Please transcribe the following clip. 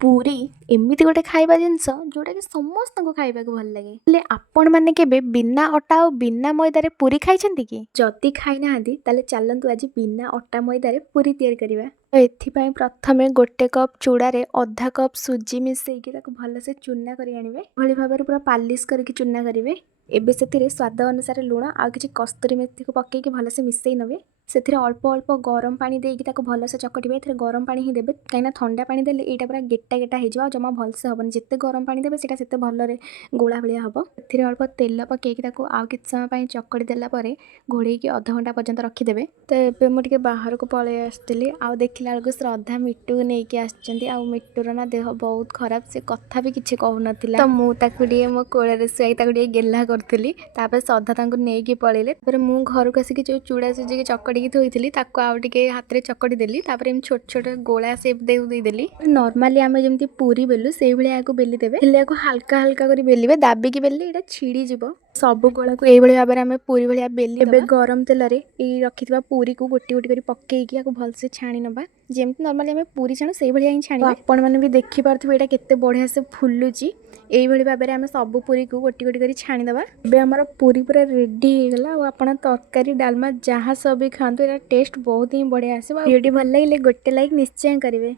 ପୁରୀ ଏମିତି ଗୋଟେ ଖାଇବା ଜିନିଷ ଯୋଉଟାକି ସମସ୍ତଙ୍କୁ ଖାଇବାକୁ ଭଲ ଲାଗେ। ହେଲେ ଆପଣମାନେ କେବେ ବିନା ଅଟା ଆଉ ବିନା ମଇଦାରେ ପୁରୀ ଖାଇଛନ୍ତି କି? ଯଦି ଖାଇନାହାନ୍ତି ତାହେଲେ ଚାଲନ୍ତୁ ଆଜି ବିନା ଅଟା ମଇଦାରେ ପୁରୀ ତିଆରି କରିବା। ତ ଏଥିପାଇଁ ପ୍ରଥମେ ଗୋଟେ କପ୍ ଚୂଡ଼ାରେ ଅଧା କପ୍ ସୁଜି ମିଶାଇକି ତାକୁ ଭଲସେ ଚୂନା କରି ଆଣିବେ। ଏଭଳି ଭାବରେ ପୁରା ପାଲିସ୍ କରିକି ଚୂନା କରିବେ। ଏବେ ସେଥିରେ ସ୍ୱାଦ ଅନୁସାରେ ଲୁଣ ଆଉ କିଛି କସ୍ତୁରୀ ମେଥିକୁ ପକେଇକି ଭଲସେ ମିଶାଇ ନେବେ। ସେଥିରେ ଅଳ୍ପ ଅଳ୍ପ ଗରମ ପାଣି ଦେଇକି ତାକୁ ଭଲସେ ଚକଟିବେ। ଏଥିରେ ଗରମ ପାଣି ହିଁ ଦେବେ, କାହିଁକିନା ଥଣ୍ଡା ପାଣି ଦେଲେ ଏଇଟା ପୁରା ଗେଟା ଗେଟା ହେଇଯିବ ଆଉ ଜମା ଭଲସେ ହେବନି। ଯେତେ ଗରମ ପାଣି ଦେବେ ସେଇଟା ସେତେ ଭଲରେ ଗୋଳା ଭଳିଆ ହେବ। ଏଥିରେ ଅଳ୍ପ ତେଲ ପକେଇକି ତାକୁ ଆଉ କିଛି ସମୟ ପାଇଁ ଚକଟି ଦେଲା ପରେ ଘୋଡ଼େଇକି ଅଧଘଣ୍ଟା ପର୍ଯ୍ୟନ୍ତ ରଖିଦେବେ। ତ ଏବେ ମୁଁ ଟିକେ ବାହାରକୁ ପଳେଇ ଆସିଥିଲି, ଆଉ ଦେଖିଲା ବେଳକୁ ଶ୍ରଦ୍ଧା ମିଟୁକୁ ନେଇକି ଆସିଛନ୍ତି। ଆଉ ମିଟୁର ନା ଦେହ ବହୁତ ଖରାପ, ସେ କଥା ବି କିଛି କହୁନଥିଲା। ତ ମୁଁ ତାକୁ ଟିକେ ମୋ କୋଳରେ ଶୁଆଇ ତାକୁ ଟିକେ ଗେହ୍ଲା କରୁଥିଲି। ତାପରେ ଶ୍ରଦ୍ଧା ତାଙ୍କୁ ନେଇକି ପଳେଇଲେ। ତାପରେ ମୁଁ ଘରକୁ ଆସିକି ଯେଉଁ ଚୁଡ଼ା ସୁଜିକି ଚକଟିକି ଥୋଇଥିଲି ତାକୁ ଆଉ ଟିକେ ହାତରେ ଚକଟି ଦେଲି। ତାପରେ ଏମିତି ଛୋଟ ଛୋଟ ଗୋଳା ସେପ୍ ଦେଇଦେଲି। ନର୍ମାଲି ଆମେ ଯେମିତି ପୁରୀ ବେଲୁ ସେଇଭଳିଆ ୟାକୁ ବେଲି ଦେବେ। ହେଲେ ୟାକୁ ହାଲକା ହାଲକା କରି ବେଲିବେ, ଦାବିକି ବେଲିଲେ ଏଇଟା ଛିଡ଼ିଯିବ। ସବୁ ଗୋଳାକୁ ଏଇଭଳି ଭାବରେ ଆମେ ପୁରୀ ଭଳିଆ ବେଲି ଏବେ ଗରମ ତେଲରେ ଏଇ ରଖିଥିବା ପୁରୀକୁ ଗୋଟି ଗୋଟି କରି ପକେଇକି ୟାକୁ ଭଲସେ ଛାଣି ନେବା। ଯେମିତି ନର୍ମାଲି ଆମେ ପୁରୀ ଛାଣୁ ସେଇଭଳିଆ ହିଁ ଛାଣିବା। ଆପଣମାନେ ବି ଦେଖିପାରୁଥିବେ ଏଇଟା କେତେ ବଢ଼ିଆ ସେ ଫୁଲୁଛି। এইଭଳି ଭାବରେ ଆମେ ସବୁ ପୁରୀକୁ ଗୋଟି ଗୋଟି କରି ଛାଣିଦେବା। ଏବେ ଆମର ପୁରୀ ପୁରା ରେଡ଼ି ହେଇଗଲା। ଆଉ ଆପଣ ତରକାରୀ ଡାଲମା ଯାହା ସହ ବି ଖାଆନ୍ତୁ, ଏଇଟା ଟେଷ୍ଟ ବହୁତ ହିଁ ବଢ଼ିଆ ଆସିବ। ଭିଡ଼ିଓଟି ଭଲ ଲାଗିଲେ ଗୋଟେ ଲାଇକ୍ ନିଶ୍ଚୟ କରିବେ।